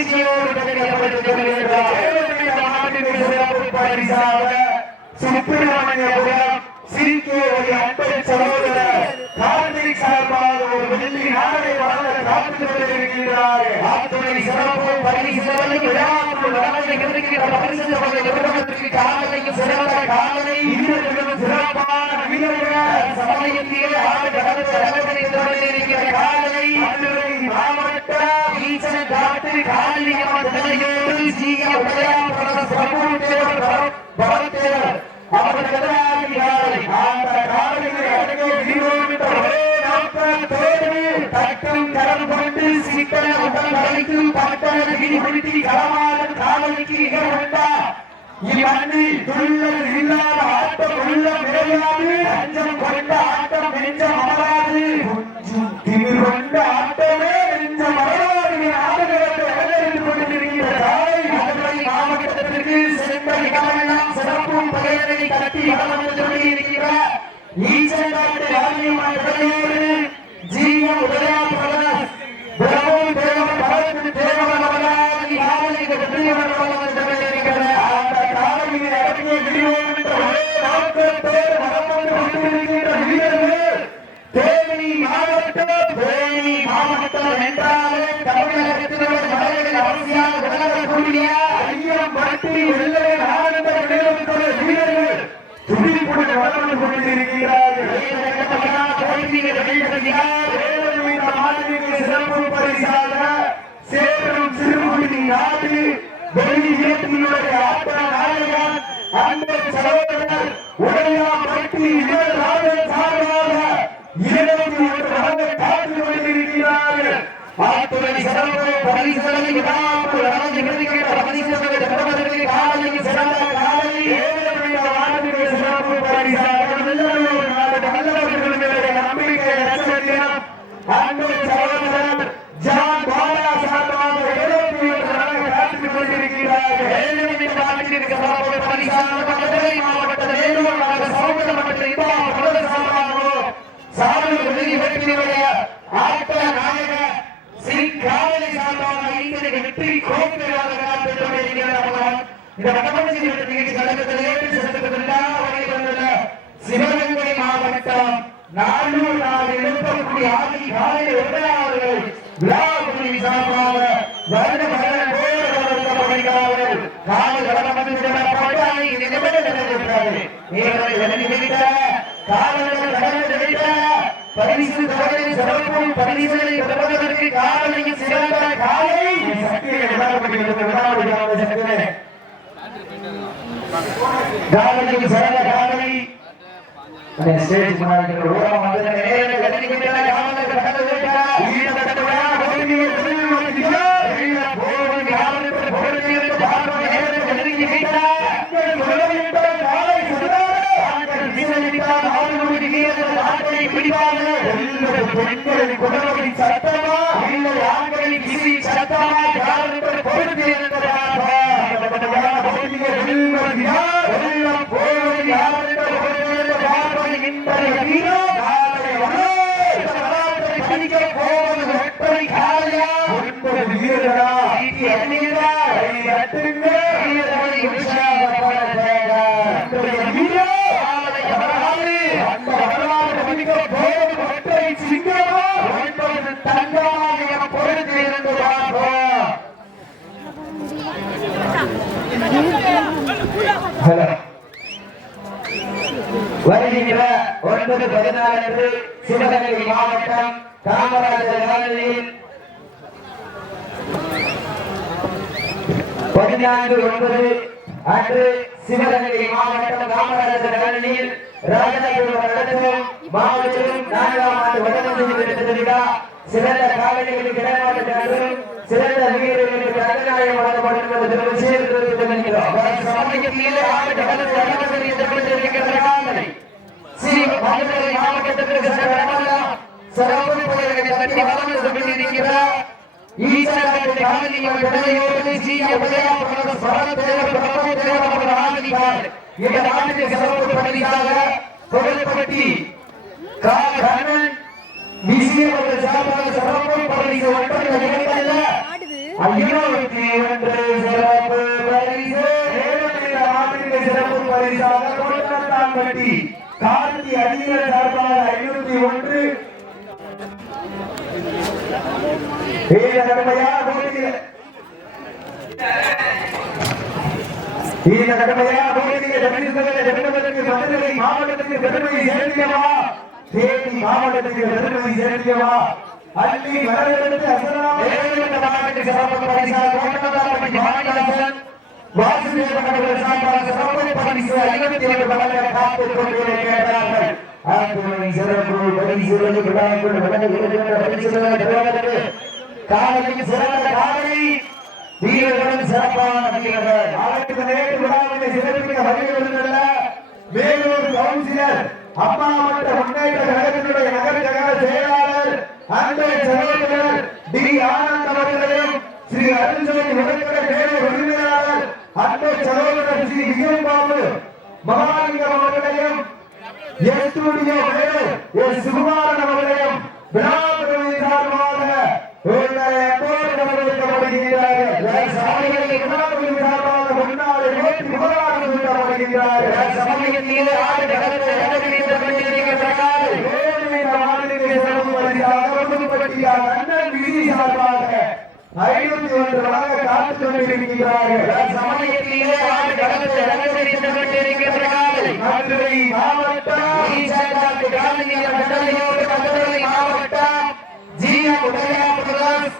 மகிழ்ச்சியோடு தெரிவிக்கப்படுகிறது சிறப்பு பரிசாக சுப்பிரமணியபுரம் சிறிகே ஒரு அன்பை சகோதரர் கார்த்திக் சார்பாக ஒரு வெள்ளி நாளை வழங்க காத்துக் கொண்டிருக்கிறார்கள் ஆத்துறை சிறப்பு பரிசுகளை விழாவுக்கு வழங்க இருக்கிற பரிசு நிறுவனத்திற்கு காலையும் சிறந்த காலை. வீரர்களும் சிறப்பான வீரர்கள். சமயத்திலே ஆடு கடந்த அலங்கரித்துக் கொண்டிருக்கிற காலை. மதுரை மாவட்ட ஈசன் காட்டு காளியம்மன் தலையோடு சீய உதயா பிரதம பிரபுத்தேவர் பரத்தேவர் அவர்கள் எதிராளி காலை அந்த காலையை அடங்கிய கிலோமீட்டர் ஒரே நாட்கள் தேடி தட்டும் கரம் கொண்டு சிக்கன உடல் அழைக்கும் பட்டண கிரி குடித்தி களமாடும் இம்மண்ணில் துள்ளல் இல்லாத ஆட்டம் உள்ள விரையாது அஞ்சம் கொண்ட ஆட்டம் நெஞ்சம் அமராது. கொஞ்சம் திமிர் கொண்ட ஆட்டமே நெஞ்சம் அமராது கொண்டிருக்கிற தாய் மதுரை மாவட்டத்திற்கு சென்ற சிறப்பும் பெயரை கட்டி கொண்டிருக்கிறார் ஜீவன் உதயா பிரகாஷ் பிரபு தேவன் பரத்து தேவன் அவராகி காவலை வெற்றியவர் வளம் வந்து கொண்டிருக்கிறார் அந்த காலையில் இறங்கிய கிலோமீட்டர் ஒரே நாட்கள் பேர் வளம் வந்து கொண்டிருக்கின்ற வீரர்கள் தேனி மாவட்டம் தேனி மாவட்டம் என்றாலே தமிழகத்தில் உள்ள மலைகளில் அவசியாக விளங்கக்கூடிய ஐயம் பட்டி வெள்ளை ஆனந்த விளையாட்டுத்துறை வீரர்கள் துடிப்புடன் வளர்ந்து கொண்டிருக்கிறார்கள் சிறப்பு பரிசாக சேரும் சிறுமுகி நாடு வெளியேற்றினுடைய ஆட்ட நாயகன் அந்த சகோதரர் உடையா பட்டி வீரராஜன் சார்பாக இருபத்தி ஒன்று மரங்கள் காத்து கொண்டிருக்கிறார்கள் ஆத்துறை சிறப்பு பரிசுகளை விழாவுக்கு நடந்து கொண்டிருக்கிற பரிசுகளை பெறுவதற்கு காலையில் சிறந்த காலை ஏழு ஆண்டுகள் சிறப்பு பரிசாக வெள்ளலூர் நாடு நல்லவர்கள் மேலுடைய நம்பிக்கை நட்சத்திரம் அன்பு சகோதரர் ஜான் பாலா சார்பாக இருபத்தி ஒன்று நாள் காத்துக் கொண்டிருக்கிறார்கள் ஏழு ஆண்டிற்கு சிறப்பு பரிசாக மதுரை மாவட்ட வேலூர் நகர சமூக மற்றும் இன்பா பிரதேச சார்பாகவோ சாமி உதவி வெற்றியுடைய ஆட்ட நாயக ஸ்ரீ காவலி சார்பாக ஐந்தரை வெற்றி கோப்பையாக காத்துக் கொண்டிருக்கிறார்கள் இந்த வடமஞ்சி நிகழ்ச்சி கழகத்தில் ஏற்று செலுத்தப்பட்டிருந்தார் வகையில் வந்துள்ள சிவகங்கை மாவட்டம் நானூறு நாள் எழுப்பக்கூடிய ஆதி காலை ஒன்றாவர்கள் விழாக்குடி சார்பாக வருட மகன் போராடுகிறார்கள் காலை கடனம் வந்து விடப்பட்டால் இந்த நிமிடம் நடந்திருக்கிறது நீங்கள் விளங்கிவிட்ட காலையில் கடந்து விட்ட பரிசு தொகை சிறப்பும் பரிசுகளை பெறுவதற்கு காலையில் சிறந்த காலை. சக்தியை சிறந்த காவலி ஸ்டேஜ் வந்து பெண்களின் குடலி சட்டமா இல்லை ஆண்களின் வருகின்ற ஒன்பது பதினாறு அன்று சிவகங்கை மாவட்டம் காமராஜர் நகரில் பதினான்கு ஒன்பது அன்று சிவகங்கை மாவட்டம் காமராஜர் நகரில் நடத்தும் மாவட்டம் நான்காம் ஆண்டு வடமஞ்சி சிறந்த காவலிகளுக்கு இடமாற்றம் சிறந்த வீரர்களுக்கு அங்கநாயம் வழங்கப்படும் என்று மாவட்டத்திற்கு சிறப்பு வளர்ந்து கொண்டிருக்கிறார் இந்த சிறப்பு கண்ணன் விஜயவர்கள் சார்பாக சிறப்பு பரிசு ஒன்பது நிகழ்ச்சியில் ஐயாயிரத்தி ஒன்று சிறப்பு பரிசு ஏழு ஆண்டிற்கு சிறப்பு பரிசாக சார்பாக ஐநூத்தி ஒன்று கடுமையான போட்டியில் மாவட்டத்திற்கு பெருமை சேர்த்தியவா தேனி மாவட்டத்தில் பெருமை சேர்த்தியவா? அள்ளி வரவேற்று அசலாம் மாவட்டத்திற்கு சிறப்பு பரிசாக கோட்டத்தாப்பட்டி மாநிலசன் சார்பாக சிறப்பு பரிசு ஏழு வழங்க காத்துக் கொண்டிருக்கிறார்கள் சிறப்பு பரிசுகளை விழாக்கள் பரிசுகளை பெறுவதற்கு சிறந்த காலை வீரர்களும் சிறப்பான வீரர்கள். நாளைக்கு நேற்று விழாவினை சிறப்பிக்க வேலூர் கவுன்சிலர் அப்பா மன்ற முன்னேற்ற கழகத்தினுடைய நகர கழக செயலாளர் அன்பை சகோதரர் டி. ஆனந்த் அவர்களையும் ஸ்ரீ அருண்ஜோதி விளக்கட வேலூர் உரிமையாளர் அன்பை சகோதரர் ஸ்ரீ விஜய் பாபு மகாலிங்கம் அவர்களையும் S studio Vellore S Sukumaran அவர்களையும் விழாபுரவி சார்பாக சார்பாக ஆறு நடக்கின்ற கொண்டிருக்கிறார்கள் வேலுவின் மாநில சிறப்பு பரிசாக ஒடுக்கப்பட்டியார் அண்ணன் விதி சார்பாக ஐநூத்தி ஒன்று வழங்க காத்துக் கொண்டிருக்கிறார்கள் சமயத்திலே ஆறு கடற்கரை நடக்கின்ற கொண்டிருக்கிறார்கள் மதுரை மாவட்டம் மாவட்டம் ஜியா உதயா பிரதர்ஸ்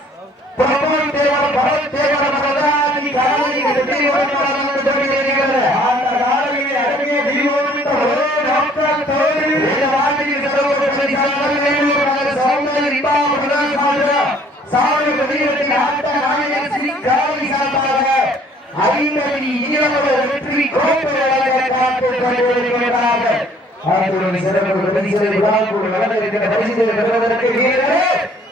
பிரபுன் தேவர் பரத் தேவர் மகராஜி காலனி வெற்றி வழங்க கொண்டிருக்கிறது அந்த காலனியை அடங்கிய தீவோமிட்ட ஒரே டாக்டர் தோழி இந்த வார்த்தையில் சிறப்பு பரிசாக வேலூர் நகர் சௌந்தர் ரிபா பிரதர்ஸ் மாநில வெளியிடத்தில் ஆட்ட நாயக ஸ்ரீ காலனி சார்பாக ஐந்தடி ஈழமத வெற்றி கோப்பை வழங்க காத்துக் கொண்டிருக்கிறார்கள் ஆண்டவருடைய சிறப்பு பரிசுகளை விழாக்குள் வழங்கியிருக்கிற பரிசுகளை பெறுவதற்கு வீரரே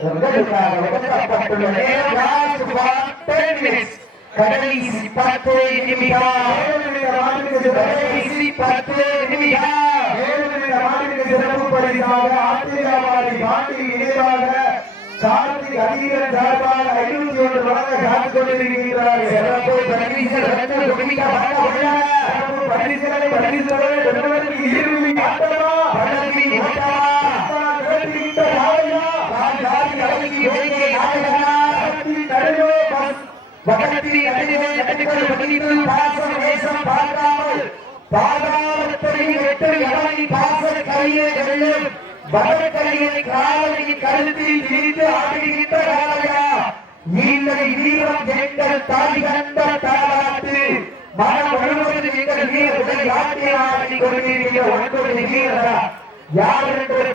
உங்களுக்காக ஒதுக்கப்பட்டுள்ள நேரம். last for 10 minutes. கடைசி பத்து நிமிடம். கடைசி பத்து நிமிடம். சிறப்பு பரிசாக ஆத்திரியாவாடி பாண்டி நினைவாக கார்த்திக் அதிகர் சார்பாக ஐநூத்தி ஒன்று வழங்க காத்துக் கொண்டிருக்கிறார்கள் சிறப்பு பரிசுகள் ரெண்டு நிமிடம் ஆட்டமா பழனி ஓட்டமா அப்பா கேட்டுக்கிட்ட ராவையா நான் பாசம் தேசம் பார்க்காமல். பாதாளத்தையும் வெட்டு எவனை பாச கையை வெல்லும். வடக்கரையை காவலின் கழுத்தில் திரிந்து ஆடுகின்ற காலையா நீங்கள் வீரம் எங்கள் தாய் கண்ட தாராட்டு மனம் முழுவதும் எங்கள் வீரர்களை ஆட்டி கொண்டிருக்கிற ஒன்பது வீரரா யார் என்று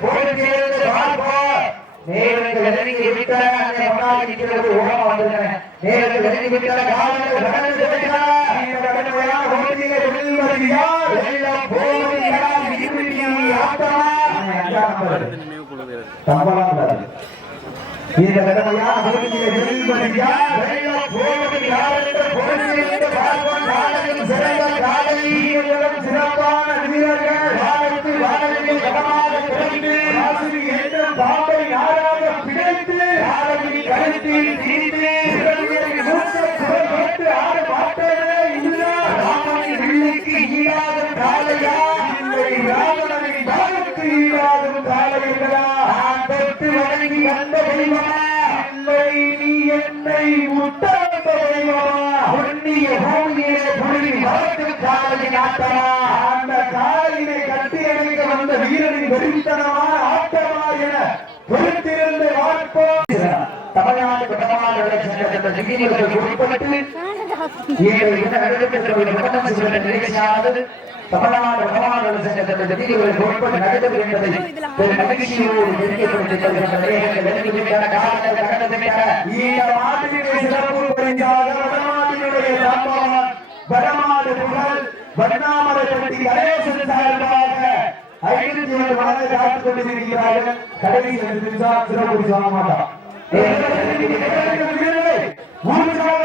பார்ப்போம் நேரங்கள் நெருங்கி விட்டன அந்த முன்னாடி நிற்கிறது உணவு வந்துள்ளன நேரங்கள் நெருங்கி விட்டன காலங்கள் கடந்து விட்டன. யார்? வெல்லம் போவது யார்? இருபத்தி ஆட்டமா? இந்த கடுமையான போட்டியிலே வெல்வது யார் வெல்லம் போவது யார் என்று பொறுத்திருந்து பார்ப்போம் காலையில் சிறந்த காலை சிறப்பான வீரர்கள் வானத்தில் வானத்தில் கடமாக திறந்து ராசினி பாம்பை நாடாக பிடித்து ஆரம்பி கருத்தில் தீர்த்து அந்த காலையினை கட்டி அணைக்க வந்த வீரனின் வெறித்தனமான ஆட்டமா என பொறுத்திருந்து பார்ப்போம் தமிழ்நாடு குற்றவாளி சங்கத்தில் உட்பட்டு தமிழ்நாடு குற்றவாளி சங்கத்தில் விதிகளுக்கு உட்பட்டு நடைபெறும் என்பதை பெரும் மகிழ்ச்சியோடு இந்த மாட்டினுடைய சிறப்பு பரிசாக வடமாட்டினுடைய சம்பவம் புகழ் வண்ணாமலைப்பட்டி கணேசன் சார்பாக ஐநூத்தி ஏழு மடங்கு காத்துக் கொண்டிருக்கிறார்கள். கடைசி சிறப்பு பரிசு வாங்க மாட்டோம் உற்சாக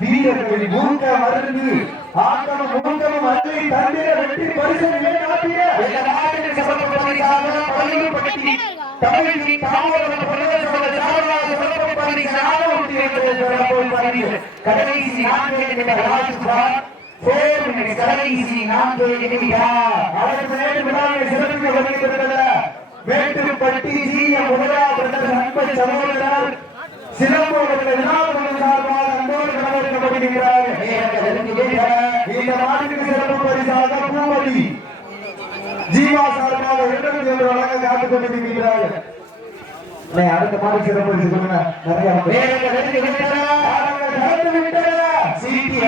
வீரர்களின் மூக்க மருந்து ஆட்டமும் மூட்டமும் அள்ளி தந்திர வெற்றி பரிசு நிலைநாட்டிய இந்த நாட்டிற்கு சிறப்பு பள்ளிப்பட்டி தமிழின் தாமோதரம் பிரதேச சாரலாக சிறப்பு பரிசாக கடைசி நான்கு நிமிட ராஜ்குமார் கடைசி நான்கு நிமிடம் அதற்கு நேற்று விழாவை சிறப்பிக்க வருகின்றன Mettupatti G M Udaya brother அன்பை சகோதரர் சிறப்பவர்கள் விழாவுடன் சார்பாக அன்போடு கவனிக்கப்படுகிறார்கள் இந்த நாட்டுக்கு சிறப்பு பரிசாக பூமதி ஜீவா சார்பாக இரண்டு என்று வழங்க காத்துக் கொண்டிருக்கிறார்கள் அண்ணே, அடுத்த மாதிரி சிறப்பு பரிசு கொடுங்க நிறைய. சீட்டி.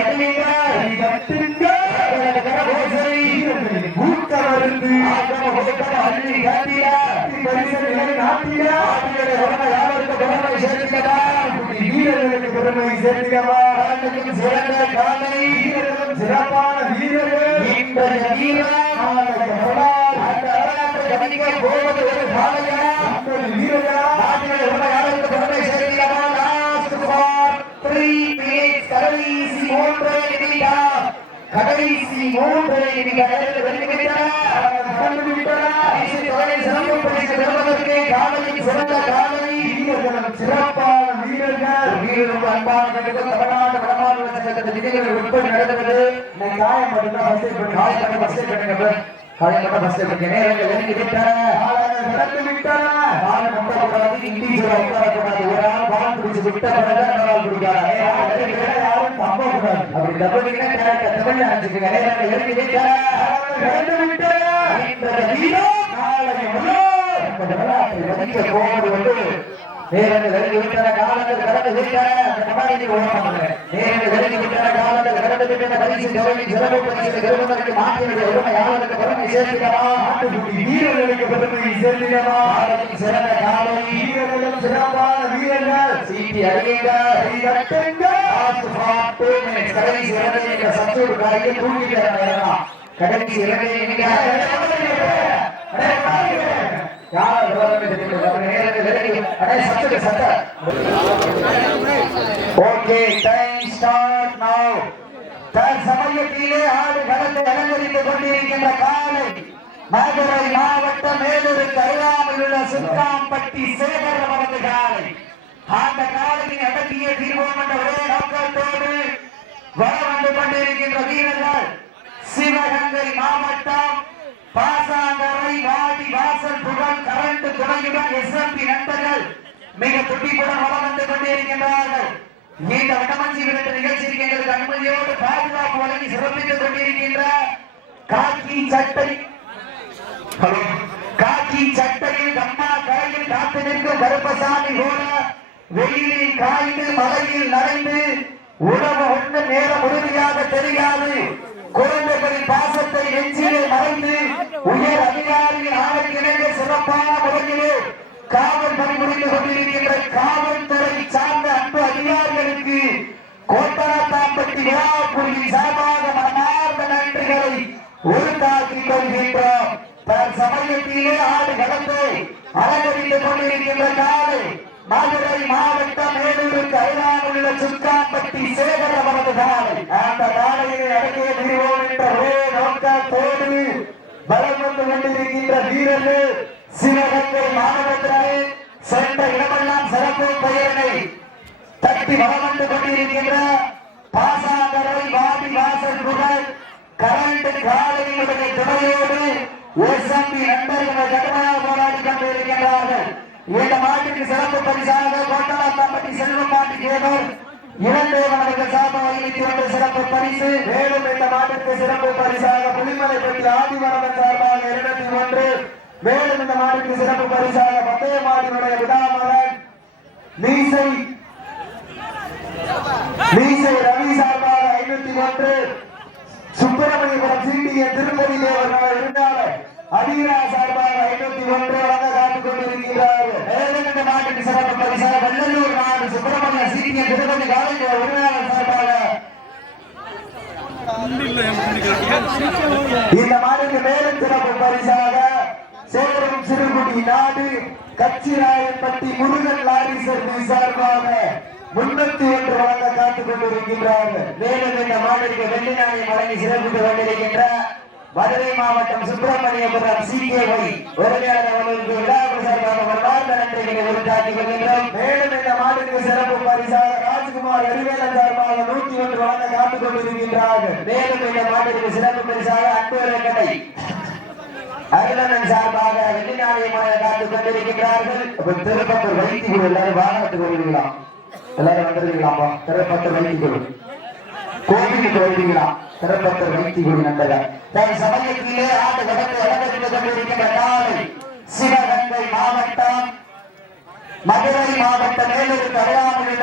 சிறப்பான வீரர்கள் போவது ஒரு காலையா? வீரர்களா கடைசி மூன்று வீரர்களும் சிறப்பான வீரர்கள் வீரரும் அன்பானவர்களுக்கு தமிழ்நாடு வடமாநில சங்கத்தின் விதிகள் உட்படி நடந்தது காயம் மட்டும்தான் first பண்ணி பஸ்ஸை பண்ணுங்க காயப்பட்ட பஸ்ஸை பண்ணி நேரங்கள் நெருங்கி விட்டன காலங்கள் விட்டன. காலம் நம்பக்கூடாது இண்டிவிஜுவலா உட்காரக்கூடாது ஒரு ஆள் பால் பிடிச்சு விட்ட பிறகு இன்னொரு பிடிக்காது யாரும் தப்பக்கூடாது. அப்படி தப்புனீங்கன்னா கரெக்டா தமிழ்ல நினைச்சுக்கங்க நேரங்கள் நெருங்கி விட்டன காலங்கள் விட்டன. இன்றைய வீரம் நாளைய முதல் நேரங்கள் நெருங்கி விட்டன காலங்கள் கடந்து விட்டன. அந்த கபாடி ஓடமாங்க நேரங்கள் நெருங்கி விட்டன காலங்கள் கடந்து விட்டன. பரிசு கௌரவி சிறப்பு பரிசு பெறுவதற்கு மாற்றினுடைய உரிமையாளருக்கு பெருமை சேர்க்கிறவா ஆட்டுக்குட்டி வீரர்களுக்கு பெருமை சேர்க்கிறவா காலத்தின் சிறந்த காலை. வீரர்களும் சிறப்பான வீரர்கள். சீட்டி அறியுங்கள் கட்டுங்கள். Last for two minutes. கடைசி இரண்டு நிமிட சத்தோடு காலையில் தூங்கிட்டு. கடைசி இரண்டு யார் விவரமே தெரியல. அப்படி நேரத்தில் தற்சமயத்திலே ஆடு களத்தை அலங்கரித்துக் கொண்டிருக்கின்ற காலை மதுரை மாவட்டம் உள்ள காலை. அந்த காலையை அடக்கிய தீர்வோம் என்ற ஒரே நோக்கத்தோடு வர வந்து கொண்டிருக்கின்ற வீரர்கள் சிவகங்கை மாவட்டம் பாசாங்கரை வாடி வாசல் புகழ் கரண்ட் துணையுடன் எஸ்எம்பி நண்பர்கள் மிக துடிப்புடன் வளம் வந்து கொண்டிருக்கின்றார்கள். இந்த வட்டமஞ்சி விரட்டு நிகழ்ச்சிக்கு எங்களுக்கு அனுமதியோடு பாதுகாப்பு வழங்கி சிறப்பித்துக் கொண்டிருக்கின்ற காக்கி சட்டை. காக்கி சட்டையில் கம்மா கரையில் காத்து நிற்கும் கருப்பசாமி போல வெயிலில் காய்ந்து மழையில் நனைந்து உணவு ஒன்று நேரம் உறுதியாக தெரியாது. குழந்தைகளின் பாசத்தை நெஞ்சிலே மறந்து உயர் அதிகாரியின் ஆணைக்கிணங்க சிறப்பான முறையிலே காவல் பணிபுரிந்து கொண்டிருக்கின்ற காவல்துறை சார்ந்த அன்பு அதிகாரிகளுக்கு கோட்டரத்தாம்பட்டி விழாக்குழுவின் சார்பாக மனமார்ந்த நன்றிகளை உருத்தாக்கிக் கொள்கின்றோம். தன் சமயத்திலே ஆடு கடந்து அலங்கரித்துக் கொண்டிருக்கின்ற காலை மதுரை மாவட்டம் மேலூருக்கு அருகாமையுள்ள சுக்காம்பட்டி சேகர அவரது காலை. அந்த காலையை அடக்கிய தீர்வோம் என்ற ஒரே நோக்கத்தோடு பலம் வந்து கொண்டிருக்கின்ற வீரர்கள் சிவகங்கை மாவட்டத்திலே சென்ற இடமெல்லாம் சிறப்பு பெயரை தட்டி வளம் வந்து கொண்டிருக்கின்ற பாசாங்கரை வாடி வாசல் புகழ் கரண்ட் காலையினுடைய துணையோடு எஸ்எம்பி நண்பர்கள் கடுமையாக போராடி கொண்டிருக்கின்றார்கள் இந்த மாட்டுக்கு சிறப்பு பரிசாக கோட்டலாத்தாம்பட்டி செல்வம் மாட்டு கேவர் இரண்டேவன் அவர்கள் சார்பாக அறிவித்து சிறப்பு பரிசு. மேலும் இந்த மாட்டிற்கு சிறப்பு பரிசாக புலிமலைப்பட்டி ஆதிவரதன் சார்பாக இருநூத்தி ஒன்று. மேலும் இந்த மாட்டிற்கு சிறப்பு பரிசாக பந்தயமாடினுடைய விடாமகன் மீசை மீசை ரவி சார்பாக ஐநூத்தி ஒன்று. சுப்பிரமணியபுரம் சீட்டிய திருப்பதி தேவர் இருந்தாலும் சார்பாக ஐநூத்தி ஒன்று வழங்க காத்துக் இந்த மாட்டுக்கு சிறப்பு பரிசாக நாடு சுப்பிரமணிய சீனிய திருப்பதி காலேஜ் உரிமையாளர் சார்பாக இந்த மாட்டுக்கு மேலும் சிறப்பு பரிசாக சேலம் சிறுகுடி நாடு கச்சிராயப்பட்டி முருகன் லாரி சர்வீஸ் சார்பாக முன்னூத்தி ஒன்று வழங்க காத்துக் கொண்டிருக்கின்றார்கள் மேலும் இந்த மாநிலக்கு வெள்ளி நாணயம் வழங்கி சிறப்பித்து கொண்டிருக்கின்ற மதுரை மாவட்டம் சுப்பிரமணியபுரம் சிகேஒய் உரையாளர் அவர்களுக்கு விழாவுக்கு சார்பாக வரலாற்று நன்றிகளை உரித்தாக்கிக் கொள்கின்றோம். மேலும் இந்த மாநிலக்கு சிறப்பு பரிசாக ராஜ்குமார் எரிவேலன் சார்பாக நூத்தி ஒன்று வழங்க காத்துக் கொண்டிருக்கின்றார்கள் மேலும் இந்த மாநிலக்கு சிறப்பு பரிசாக அன்பு கடை அகிலன் சார்பாக வெள்ளி நாணயமாக காத்துக் கொண்டிருக்கின்றார்கள். திருப்பத்தூர் வைத்திக்குழு எல்லாரும் வாகனத்துக்கு வருகிறான் எல்லாரும் வந்துருவீங்களாப்பா திருப்பத்தூர் வைத்திக்குழு கோவிலுக்கு வருவீங்களா திருப்பத்தூர் வைத்திக்குழு நண்பர்கள். தன் சமயத்திலே ஆண்டு கடந்து அலங்கரித்து கொண்டிருக்கின்ற நாளை சிவகங்கை மாவட்டம் மதுரை மாவட்ட மேலூர் அடையாமல்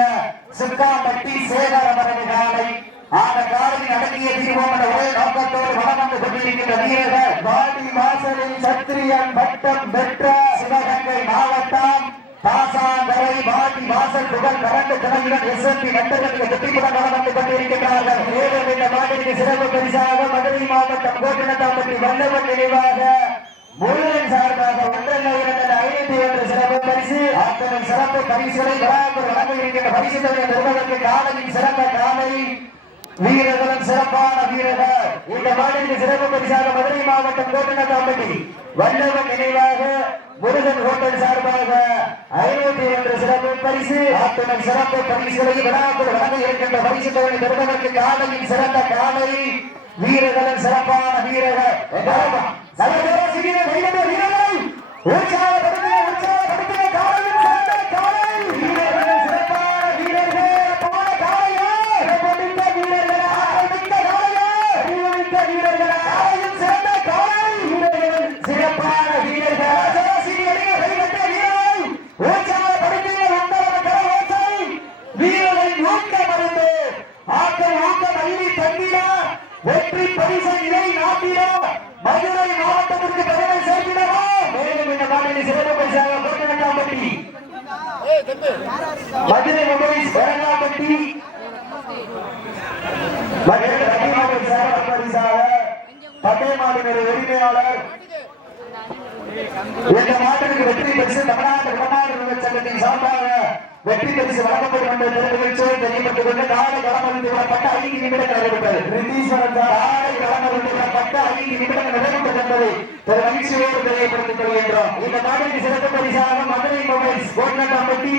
சுக்காம்பட்டி சேகரமரது காலை அந்த காலை அடங்கிய தீபம் என்ற ஒரே நோக்கத்தோடு வளம் வந்து கொண்டிருக்கின்ற வீரர்கள் வாடி வாசலில் சத்திரியன் பட்டம் பெற்ற சிவகங்கை மாவட்டம் பாசாங்கரை பாட்டி வாசல் புகழ் எஸ்எம்பி நட்டர்களுக்கு வெற்றிபுடன் வந்து கொண்டிருக்கிறார்கள் மேலும் இந்த சிறப்பு பரிசாக மதுரை மாவட்டம் வல்லவன் நினைவாக முருகன் சார்பாக ஒன்றல்ல இரண்டு ஐநூத்தி ஒன்று சிறப்பு பரிசு அத்தனை சிறப்பு பரிசுகளை பரிசு சிறந்த காலை. வீரர்களும் சிறப்பான வீரர்கள். இந்த மாநில சிறப்பு பரிசாக மதுரை மாவட்டம் கோட்டனத்தாம்பட்டி. வல்லவன் நினைவாக முருகன் ஹோட்டல் சார்பாக ஐநூத்தி ஒன்று சிறப்பு பரிசு. அத்துடன் சிறப்பு பரிசுகளை விழாக்கள் வழங்க இருக்கின்ற பரிசு தொகை பெறுவதற்கு காலையில் சிறந்த காலை. வீரர்களும் சிறப்பான வீரர்கள். நல்ல வீரர்கள், உற்சாகப்படுத்த நிலை மதுரை மாவட்டத்திற்கு பெருமை சேர்த்திடவா? மேலும் இந்த மாநில சிறப்பு பரிசாக கோட்டனக்காம்பட்டி மதுரை மொபைல்ஸ் மதுரை சிறப்பு பரிசாக உரிமையாளர். இந்த மாட்டிற்கு வெற்றி பெற்று தமிழ்நாடு சங்கத்தின் சார்பாக வெற்றி பரிசு வழங்கப்படும் என்ற தெரிவித்து தெரியப்பட்டுக் கொண்டு நாளை களமறிந்து விடப்பட்ட ஐந்து நிமிடங்கள் நடைபெற்றது. ரித்தீஸ்வரன் சார் நாளை களமறிந்து விடப்பட்ட ஐந்து நிமிடங்கள் நடைபெற்றது என்பதை பெரும் மகிழ்ச்சியோடு தெரியப்படுத்திக் கொள்கின்றோம். இந்த மாட்டிற்கு சிறப்பு பரிசாக மதுரை மொபைல்ஸ் கோட்டம்பட்டி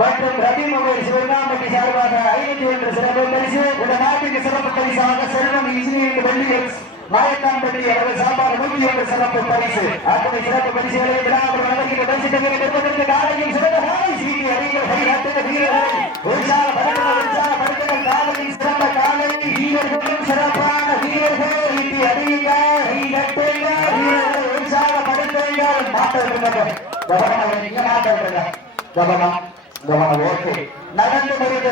மற்றும் ரவி மொபைல்ஸ் வெள்ளாம்பட்டி சார்பாக ஐநூத்தி ஒன்று சிறப்பு பரிசு. இந்த நாட்டுக்கு சிறப்பு பரிசாக செல்வம் இன்ஜினியரிங் வெள்ளி நாயக்கான்பட்டி அவர்கள் சார்பாக நூற்றி ஒன்று சிறப்பு பரிசு. அத்தனை சிறப்பு பரிசுகளை விழாவில் வழங்குகிற பரிசு பெறுவதற்கு காலையில் சிறந்த காலை சீட்டி அறிஞர் கைநாட்டுக வீரர்கள். உற்சாக காலையில் சிறந்த காலை வீரர்களும் சிறப்பான வீரர்கள். அறியுங்க வீரர்கள் மாட்ட கவனம் நீங்க மாட்ட கவனம் கவனம் ஓகே. நடந்து முடிந்த